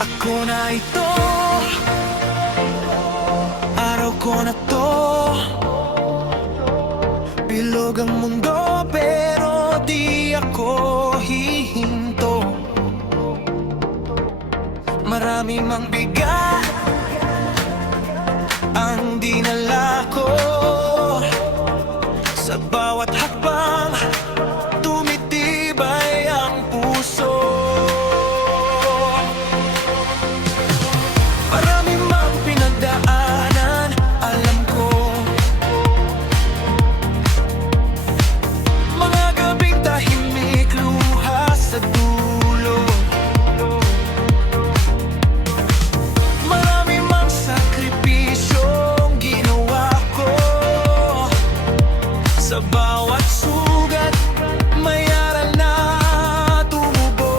Ako na ito, araw ko na to. Bilog ang mundo pero di ako hihinto. Marami mang bigat ang dinala ko. Sa bawat hakbang tumitibay ang puso. Marami mang pinagdaanan, alam ko. Mga gabing tahimik, luha sa dulo. Marami mang sakripisyong ginawa ko. Sa bawat sugat may aral na tumubo.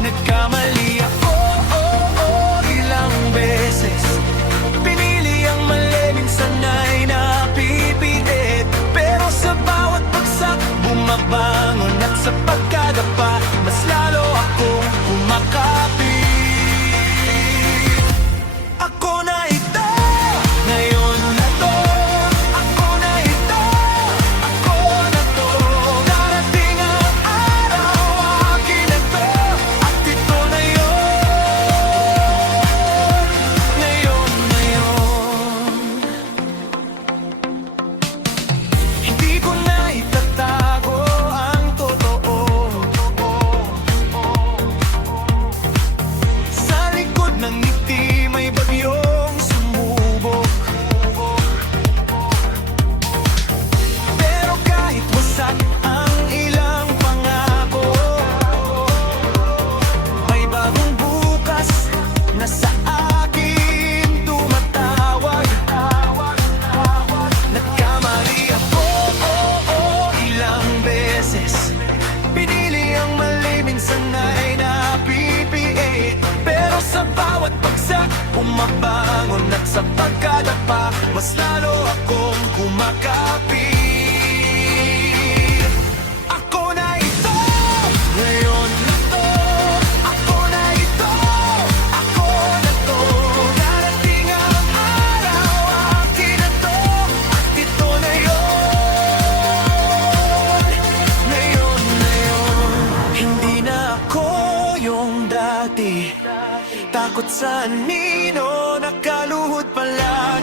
Nagkamali ako, ilang beses. Pinili ang mali, minsan ay napipilit. Pero sa bawat bagsak bumabangon, at sa pagkadapa mas lalo akong kumakapit. Ako na ito, ngayon na to. Ako na ito, ako na to. Darating ang araw, akin na to. At ito na yun. Ngayon na yun. Hindi ko na itatago ang totoo. Sa likod ng ngiti may bagyong sumubok. Pero kahit wasak ang ilang pangako, may bagong bukas na sa akin tumatawag. Nagkamali ako, ilang beses. Pinili ang mali, minsan ay napipiit. Pero sa bawat bagsak umabangon, at sa pagkadapa mas lalo akong kumakapit. Ako na ito, ngayon na to. Ako na ito, ako na to. Darating ang araw, akin na to. At ito na yun. Ngayon na yun. Hindi na ako yung dati. Takot sa anino, nakaluhod pala.